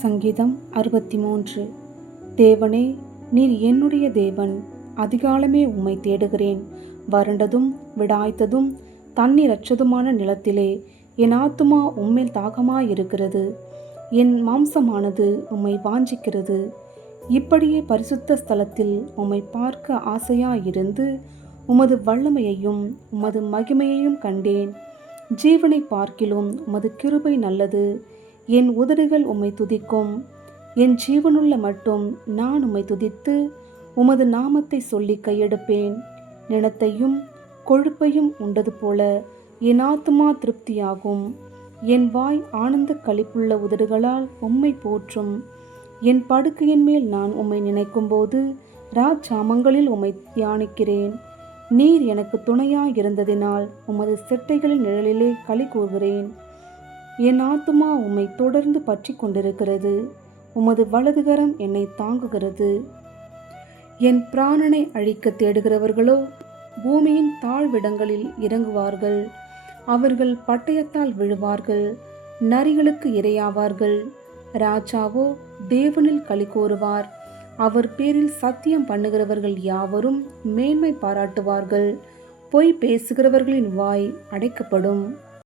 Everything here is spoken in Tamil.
சங்கீதம் 63. தேவனே, நீர் என்னுடைய தேவன். அதிகாலமே உம்மை தேடுகிறேன். வறண்டதும் விடாய்த்ததும் தண்ணீரற்றதுமான நிலத்திலே என் ஆத்துமா உம்மேல் தாகமாயிருக்கிறது. என் மாம்சமானது உம்மை வாஞ்சிக்கிறது. இப்படியே பரிசுத்த ஸ்தலத்தில் உம்மை பார்க்க ஆசையாயிருந்து உமது வல்லமையையும் உமது மகிமையையும் கண்டேன். ஜீவனை பார்க்கிலும் உமது கிருபை நல்லது. என் உதடுகள் உம்மை துதிக்கும். என் ஜீவனுள்ள மட்டும் நான் உம்மை துதித்து உமது நாமத்தை சொல்லி கையெடுப்பேன். நிலத்தையும் கொழுப்பையும் உண்டது போல என் ஆத்துமா திருப்தியாகும். என் வாய் ஆனந்த களிப்புள்ள உதடுகளால் உம்மை போற்றும். என் படுக்கையின் மேல் நான் உம்மை நினைக்கும்போது ராஜாமங்களில் உம்மை தியானிக்கிறேன். நீர் எனக்கு துணையாயிருந்ததினால் உமது செட்டைகளின் நிழலிலே களி கூறுகிறேன். என் ஆத்துமா உம்மை தொடர்ந்து பற்றி கொண்டிருக்கிறது. உமது வலதுகரம் என்னை தாங்குகிறது. என் பிராணனை அழிக்க தேடுகிறவர்களோ பூமியின் தாழ்விடங்களில் இறங்குவார்கள். அவர்கள் பட்டயத்தால் விழுவார்கள், நரிகளுக்கு இரையாவார்கள். ராஜாவோ தேவனில் களி கூறுவார். அவர் பேரில் சத்தியம் பண்ணுகிறவர்கள் யாவரும் மேன்மை பாராட்டுவார்கள். பொய் பேசுகிறவர்களின் வாய் அடைக்கப்படும்.